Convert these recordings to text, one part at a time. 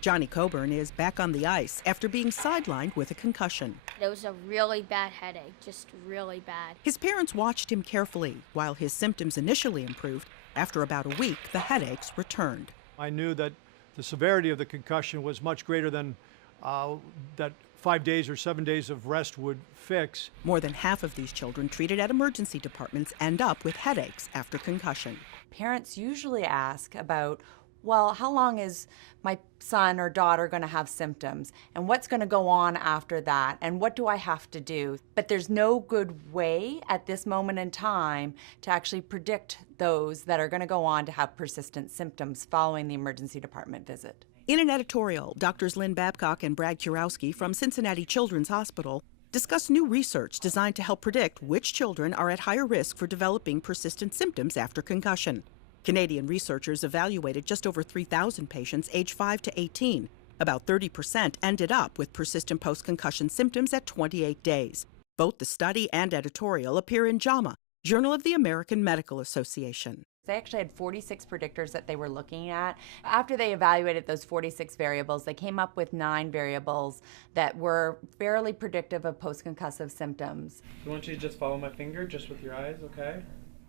Johnny Coburn is back on the ice after being sidelined with a concussion. It was a really bad headache, just really bad. His parents watched him carefully. While his symptoms initially improved, after about a week, the headaches returned. I knew that the severity of the concussion was much greater than that 5 days or 7 days of rest would fix. More than half of these children treated at emergency departments end up with headaches after concussion. Parents usually ask about, well, how long is my son or daughter going to have symptoms? And what's going to go on after that? And what do I have to do? But there's no good way at this moment in time to actually predict those that are going to go on to have persistent symptoms following the emergency department visit. In an editorial, Doctors Lynn Babcock and Brad Kurowski from Cincinnati Children's Hospital discuss new research designed to help predict which children are at higher risk for developing persistent symptoms after concussion. Canadian researchers evaluated just over 3,000 patients aged 5 to 18. About 30% ended up with persistent post-concussion symptoms at 28 days. Both the study and editorial appear in JAMA, Journal of the American Medical Association. They actually had 46 predictors that they were looking at. After they evaluated those 46 variables, they came up with 9 variables that were fairly predictive of post-concussive symptoms. I want you to just follow my finger, just with your eyes, okay?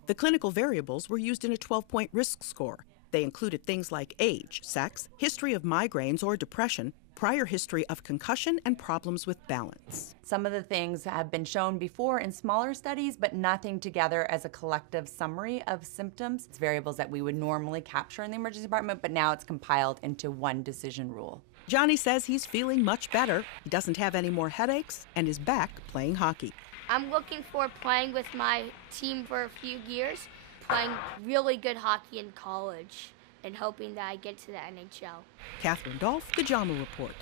The clinical variables were used in a 12-point risk score. They included things like age, sex, history of migraines or depression, prior history of concussion, and problems with balance. Some of the things have been shown before in smaller studies, but nothing together as a collective summary of symptoms. It's variables that we would normally capture in the emergency department, but now it's compiled into one decision rule. Johnny says he's feeling much better. He doesn't have any more headaches and is back playing hockey. I'm looking for playing with my team for a few years, playing really good hockey in college, and hoping that I get to the NHL. Catherine Dolph, The JAMA Report.